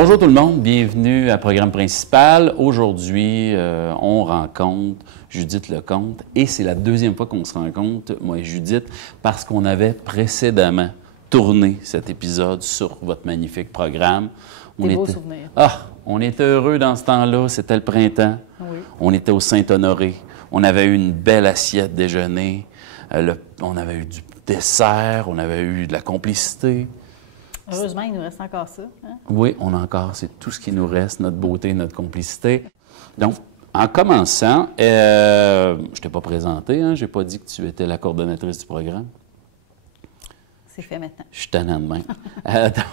Bonjour tout le monde, bienvenue à Programme principal. Aujourd'hui, on rencontre Judith Lecomte et c'est la deuxième fois qu'on se rencontre, moi et Judith, parce qu'on avait précédemment tourné cet épisode sur votre magnifique programme. Des beaux souvenirs. On était heureux dans ce temps-là, c'était le printemps. Oui. On était au Saint-Honoré, on avait eu une belle assiette déjeuner, on avait eu du dessert, on avait eu de la complicité. Heureusement, il nous reste encore ça. Hein? Oui, on a encore, c'est tout ce qui nous reste, notre beauté, notre complicité. Donc, en commençant, je ne t'ai pas présenté, hein, je n'ai pas dit que tu étais la coordonnatrice du programme. C'est fait maintenant. Je suis tannant de même.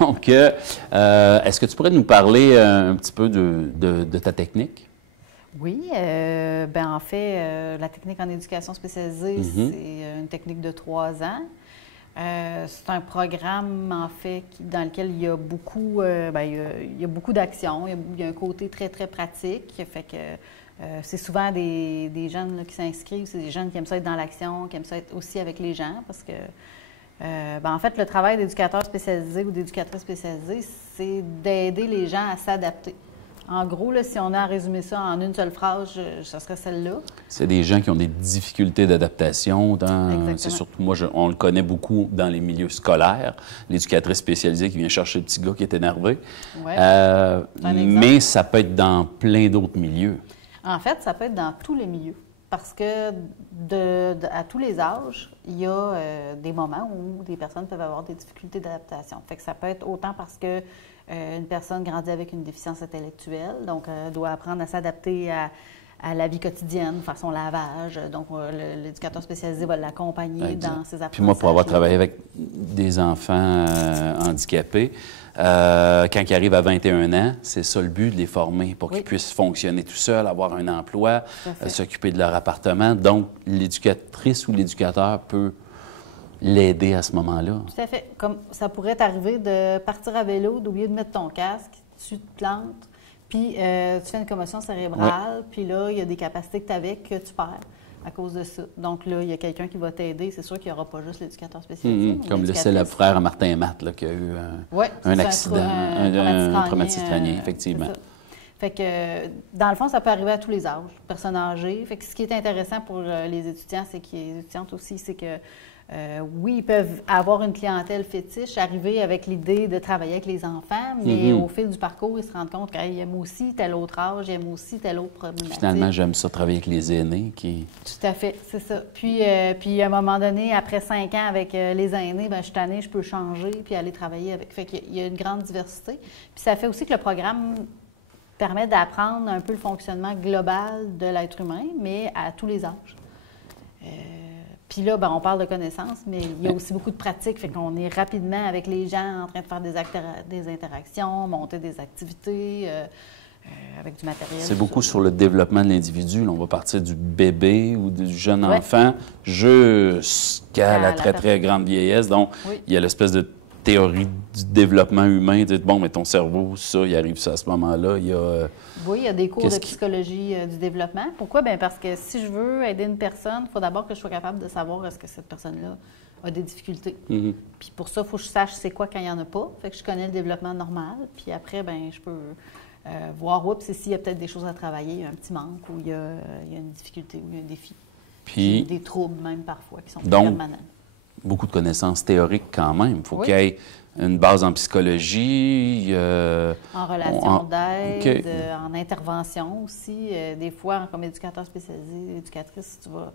Donc, est-ce que tu pourrais nous parler un petit peu de ta technique? Oui, en fait, la technique en éducation spécialisée, c'est une technique de 3 ans. C'est un programme, en fait, dans lequel il y a beaucoup, il y a beaucoup d'actions. Il y a un côté très, très pratique. Fait que c'est souvent des jeunes là, qui s'inscrivent. C'est des jeunes qui aiment ça être dans l'action, qui aiment ça être aussi avec les gens. Parce que, en fait, le travail d'éducateur spécialisé ou d'éducatrice spécialisée, c'est d'aider les gens à s'adapter. En gros, là, si on a à résumer ça en une seule phrase, ce serait celle-là. C'est des gens qui ont des difficultés d'adaptation. C'est surtout, moi, on le connaît beaucoup dans les milieux scolaires. L'éducatrice spécialisée qui vient chercher le petit gars qui est énervé. Ouais. Mais ça peut être dans plein d'autres milieux. En fait, ça peut être dans tous les milieux. Parce que à tous les âges, il y a des moments où des personnes peuvent avoir des difficultés d'adaptation. Fait que ça peut être autant parce que une personne grandit avec une déficience intellectuelle, donc elle doit apprendre à s'adapter à la vie quotidienne, faire son lavage. Donc, l'éducateur spécialisé va l'accompagner dans ses apprentissages. Puis moi, pour avoir travaillé avec des enfants handicapés, quand ils arrivent à 21 ans, c'est ça le but, de les former pour qu'ils puissent fonctionner tout seuls, avoir un emploi, s'occuper de leur appartement. Donc, l'éducatrice ou l'éducateur peut l'aider à ce moment-là. Tout à fait. Comme ça pourrait t'arriver de partir à vélo, d'oublier de mettre ton casque, tu te plantes, puis tu fais une commotion cérébrale, puis là, il y a des capacités que tu avais que tu perds à cause de ça. Donc là, il y a quelqu'un qui va t'aider. C'est sûr qu'il n'y aura pas juste l'éducateur spécialisé. Comme le célèbre frère Martin et Matt, là, qui a eu un accident, un traumatisme crânien, effectivement. Fait que, dans le fond, ça peut arriver à tous les âges, personnes âgées. Fait que ce qui est intéressant pour les étudiants, les étudiantes aussi, c'est que oui, ils peuvent avoir une clientèle fétiche, arriver avec l'idée de travailler avec les enfants, mais au fil du parcours, ils se rendent compte qu'ils aiment aussi tel autre âge, ils aiment aussi telle autre problématique. Finalement, j'aime ça travailler avec les aînés. Tout à fait, c'est ça. Puis, à un moment donné, après 5 ans avec les aînés, je suis tannée, je peux changer puis aller travailler avec. Fait qu'il y a une grande diversité. Puis ça fait aussi que le programme permet d'apprendre un peu le fonctionnement global de l'être humain, mais à tous les âges. Puis là, on parle de connaissances, mais il y a aussi beaucoup de pratiques. Fait qu'on est rapidement avec les gens en train de faire des interactions, monter des activités avec du matériel. C'est beaucoup sur le développement de l'individu. On va partir du bébé ou du jeune enfant jusqu'à la très, très grande vieillesse. Donc, il y a l'espèce de théorie du développement humain. Bon, mais ton cerveau, ça, il arrive ça à ce moment-là. Oui, il y a des cours de psychologie du développement. Pourquoi? Bien, parce que si je veux aider une personne, il faut d'abord que je sois capable de savoir est-ce que cette personne-là a des difficultés. Puis pour ça, il faut que je sache c'est quoi quand il n'y en a pas. Fait que je connais le développement normal. Puis après, je peux voir, s'il y a peut-être des choses à travailler, il y a un petit manque ou il y a une difficulté ou il y a un défi. Puis des troubles même parfois qui sont permanents. Beaucoup de connaissances théoriques quand même. Il faut qu'il y ait une base en psychologie. En relation d'aide, en intervention aussi. Des fois, comme éducateur spécialisé, éducatrice, tu vas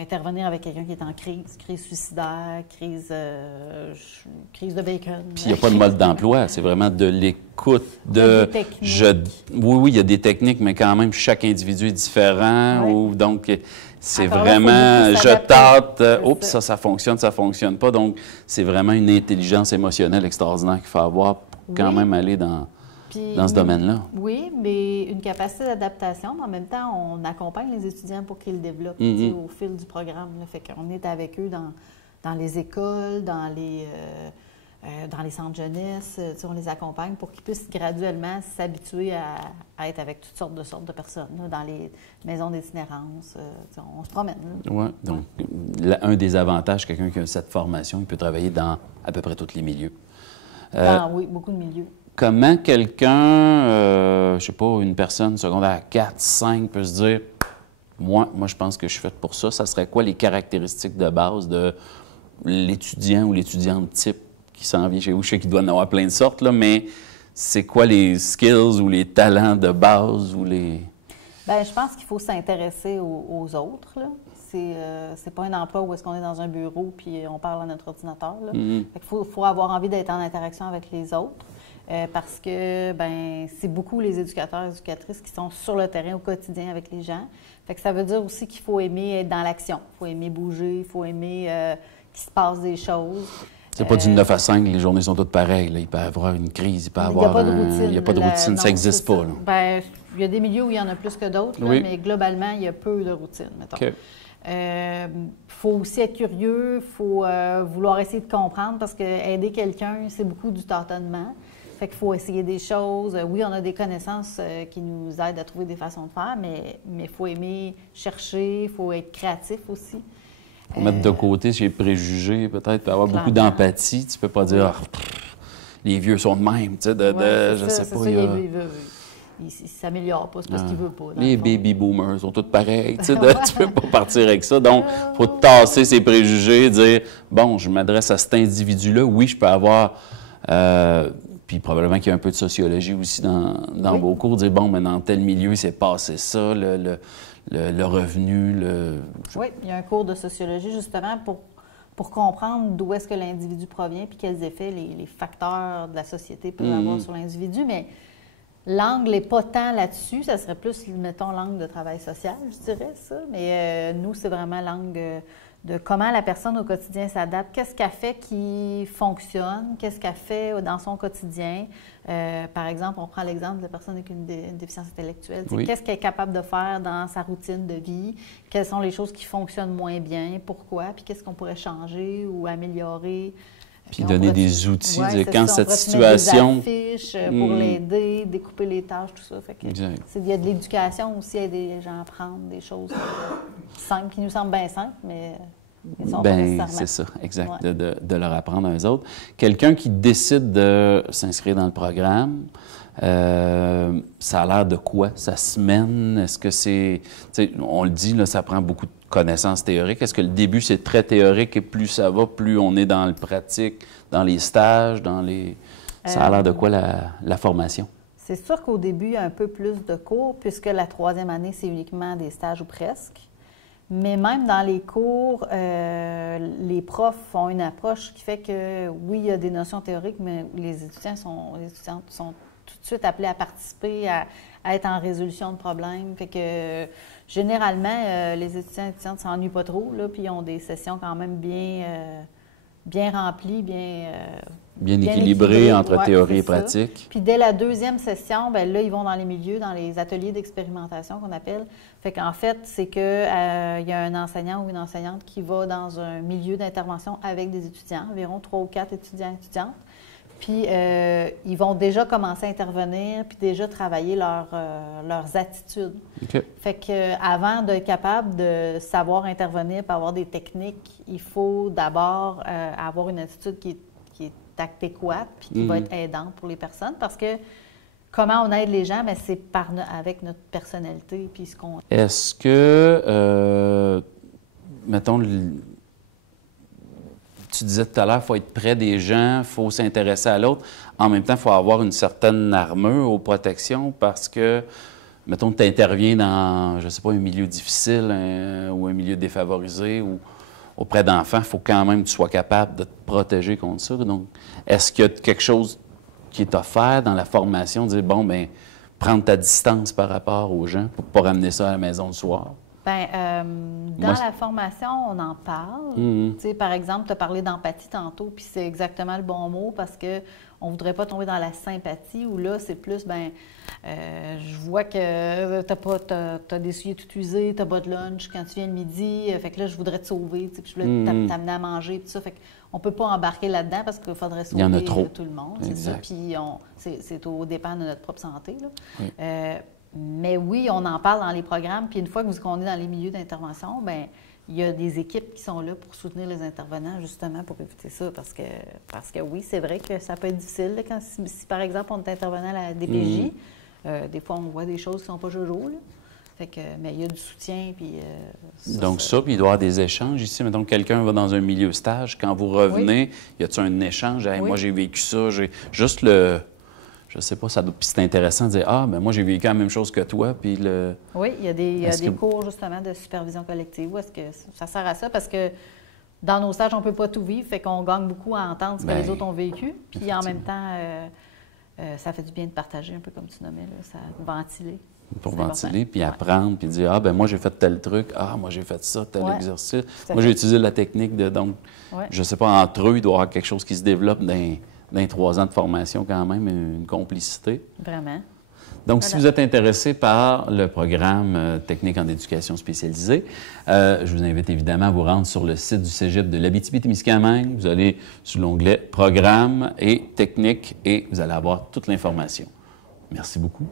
intervenir avec quelqu'un qui est en crise suicidaire, crise de bacon. Puis il n'y a pas de mode d'emploi, c'est vraiment de l'écoute. Oui, il y a des techniques, mais quand même, chaque individu est différent. Donc, c'est vraiment, je tâte, ça fonctionne, ça fonctionne pas. Donc, c'est vraiment une intelligence émotionnelle extraordinaire qu'il faut avoir pour quand même aller dans ce domaine-là. Oui, mais une capacité d'adaptation, mais en même temps, on accompagne les étudiants pour qu'ils le développent au fil du programme. Là. Fait qu'on est avec eux dans les écoles, dans les centres jeunesse, on les accompagne pour qu'ils puissent graduellement s'habituer à être avec toutes sortes de personnes, là, dans les maisons d'itinérance. On se promène. Oui, donc un des avantages, quelqu'un qui a cette formation, il peut travailler dans à peu près tous les milieux. Oui, beaucoup de milieux. comment quelqu'un, je sais pas, une personne secondaire 4, 5 peut se dire, moi, je pense que je suis faite pour ça. Ça serait quoi les caractéristiques de base de l'étudiant ou l'étudiante type qui s'en vient chez vous? Je sais qu'il doit en avoir plein de sortes, là, mais c'est quoi les skills ou les talents de base ou les... Bien, je pense qu'il faut s'intéresser aux autres, là. C'est pas un emploi où est-ce qu'on est dans un bureau puis on parle à notre ordinateur, là. Fait qu'il faut avoir envie d'être en interaction avec les autres. Parce que ben c'est beaucoup les éducateurs et éducatrices qui sont sur le terrain au quotidien avec les gens. Fait que ça veut dire aussi qu'il faut aimer être dans l'action. Il faut aimer bouger, il faut aimer qu'il se passe des choses. C'est pas du 9 à 5, les journées sont toutes pareilles. Là. Il peut y avoir une crise, il peut y avoir... Il n'y a pas de routine. Il n'y a pas de routine, ça n'existe pas. Là. Bien, il y a des milieux où il y en a plus que d'autres, oui. mais globalement, il y a peu de routine, mettons. Okay. Faut aussi être curieux, il faut vouloir essayer de comprendre parce que aider quelqu'un, c'est beaucoup du tâtonnement. Fait qu'il faut essayer des choses. Oui, on a des connaissances qui nous aident à trouver des façons de faire, mais il faut aimer chercher, il faut être créatif aussi. Il faut mettre de côté ses préjugés, peut-être, puis avoir beaucoup d'empathie. Tu peux pas dire les vieux sont de même, tu sais, je sais pas. Il s'améliore pas, c'est parce qu'il veut pas. Les baby boomers sont tous pareils, tu sais, tu peux pas partir avec ça. Donc, il faut tasser ses préjugés, dire, bon, je m'adresse à cet individu-là, oui, je peux avoir... puis probablement qu'il y a un peu de sociologie aussi dans vos cours, dire, bon, mais dans tel milieu, il s'est passé ça, le revenu, Oui, il y a un cours de sociologie, justement, pour comprendre d'où est-ce que l'individu provient puis quels effets les facteurs de la société peuvent avoir sur l'individu, mais... L'angle n'est pas tant là-dessus, ça serait plus, mettons, l'angle de travail social, je dirais ça. Mais nous, c'est vraiment l'angle de comment la personne au quotidien s'adapte, qu'est-ce qu'elle fait qui fonctionne, qu'est-ce qu'elle fait dans son quotidien. Par exemple, on prend l'exemple de la personne avec une déficience intellectuelle. Oui. Qu'est-ce qu'elle est capable de faire dans sa routine de vie? Quelles sont les choses qui fonctionnent moins bien? Pourquoi? Puis qu'est-ce qu'on pourrait changer ou améliorer? Puis donner des outils, quand cette situation... Des affiches pour l'aider, découper les tâches, tout ça. Fait que il y a de l'éducation aussi, aider les gens à apprendre des choses simples, qui nous semblent bien simples, mais ils sont pas nécessairement. C'est ça, exact, de leur apprendre à eux autres. Quelqu'un qui décide de s'inscrire dans le programme, ça a l'air de quoi? Sa semaine? Est-ce que c'est... On le dit, là, ça prend beaucoup de connaissances théoriques. Est-ce que le début, c'est très théorique et plus ça va, plus on est dans le pratique, dans les stages, dans les... Ça a l'air de quoi la formation? C'est sûr qu'au début, il y a un peu plus de cours puisque la 3e année, c'est uniquement des stages ou presque. Mais même dans les cours, les profs ont une approche qui fait que, oui, il y a des notions théoriques, mais les étudiantes sont tout de suite appelés à participer, à être en résolution de problèmes. Fait que généralement, les étudiants et étudiantes ne s'ennuient pas trop, là, puis ils ont des sessions quand même bien remplies, bien équilibrées entre théorie et pratique. Puis dès la 2e session, bien là, ils vont dans les milieux, dans les ateliers d'expérimentation qu'on appelle. Fait qu'en fait, c'est qu'il y a un enseignant ou une enseignante qui va dans un milieu d'intervention avec des étudiants, environ 3 ou 4 étudiants et étudiantes. Puis, ils vont déjà commencer à intervenir, puis déjà travailler leurs attitudes. Okay. Fait qu'avant d'être capable de savoir intervenir, puis avoir des techniques, il faut d'abord avoir une attitude qui est adéquate, puis qui va être aidante pour les personnes, parce que comment on aide les gens, bien, c'est avec notre personnalité, puis ce qu'on... Est-ce que, mettons, tu disais tout à l'heure, il faut être près des gens, il faut s'intéresser à l'autre. En même temps, il faut avoir une certaine armure aux protections parce que, mettons, tu interviens dans, je ne sais pas, un milieu difficile ou un milieu défavorisé ou auprès d'enfants, il faut quand même que tu sois capable de te protéger contre ça. Donc, est-ce qu'il y a quelque chose qui est offert dans la formation, de dire, bon, bien, prendre ta distance par rapport aux gens pour ne pas ramener ça à la maison le soir? Bien, dans la formation, on en parle. Tu sais, par exemple, tu as parlé d'empathie tantôt, puis c'est exactement le bon mot parce qu'on ne voudrait pas tomber dans la sympathie où là, c'est plus, bien, je vois que tu as des souliers tout usés, tu n'as pas de lunch quand tu viens le midi, fait que là, je voudrais te sauver, puis je voulais t'amener à manger, puis ça. Fait qu'on ne peut pas embarquer là-dedans parce qu'il faudrait sauver tout le monde. C'est ça. Puis c'est au dépend de notre propre santé. Là. Oui. Mais oui, on en parle dans les programmes. Puis une fois qu'on est dans les milieux d'intervention, bien, il y a des équipes qui sont là pour soutenir les intervenants, justement, pour éviter ça. Parce que oui, c'est vrai que ça peut être difficile. Là, si, par exemple, on est intervenant à la DPJ, des fois, on voit des choses qui ne sont pas jojo. Mais il y a du soutien. Puis, donc ça, puis il doit y avoir des échanges ici. Mettons que quelqu'un va dans un milieu stage. Quand vous revenez, y a-t-il un échange? Hey, moi, j'ai vécu ça. J'ai juste le... Je sais pas, puis c'est intéressant de dire « Ah, ben moi, j'ai vécu la même chose que toi. » Puis Oui, il y a des cours, justement, de supervision collective. Où est-ce que ça sert à ça? Parce que dans nos stages, on ne peut pas tout vivre. Fait qu'on gagne beaucoup à entendre ce que les autres ont vécu. Puis en même temps, ça fait du bien de partager, un peu comme tu nommais, là, ça ventiler. Pour ventiler, puis apprendre, puis dire « Ah, ben moi, j'ai fait tel truc. Ah, moi, j'ai fait ça, tel exercice. Moi, j'ai utilisé la technique de... » Donc, je ne sais pas, entre eux, il doit y avoir quelque chose qui se développe dans 3 ans de formation quand même, une complicité. Vraiment. Donc, si vous êtes intéressé par le programme Technique en éducation spécialisée, je vous invite évidemment à vous rendre sur le site du Cégep de l'Abitibi-Témiscamingue. Vous allez sur l'onglet « Programme » et « Technique » et vous allez avoir toute l'information. Merci beaucoup.